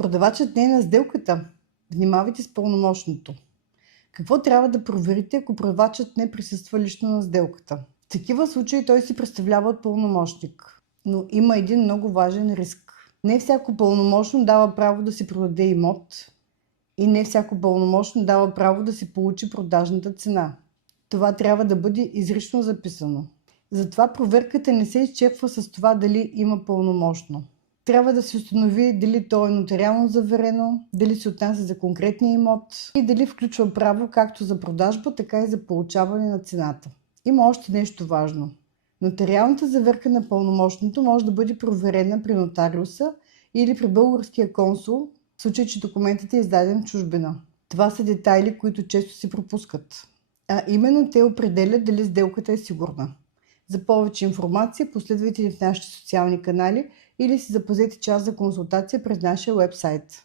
Продавачът не е на сделката. Внимавайте с пълномощното. Какво трябва да проверите, ако продавачът не присъства лично на сделката? В такива случаи той си представлява от пълномощник. Но има един много важен риск. Не всяко пълномощно дава право да си продаде имот и не всяко пълномощно дава право да си получи продажната цена. Това трябва да бъде изрично записано. Затова проверката не се изчерпва с това дали има пълномощно. Трябва да се установи дали то е нотариално заверено, дали се отнася за конкретния имот и дали включва право както за продажба, така и за получаване на цената. Има още нещо важно. Нотариалната заверка на пълномощното може да бъде проверена при нотариуса или при българския консул, в случай, че документът е издаден в чужбина. Това са детайли, които често се пропускат. А именно те определят дали сделката е сигурна. За повече информация последвайте ни в нашите социални канали или си запазете час за консултация през нашия уебсайт.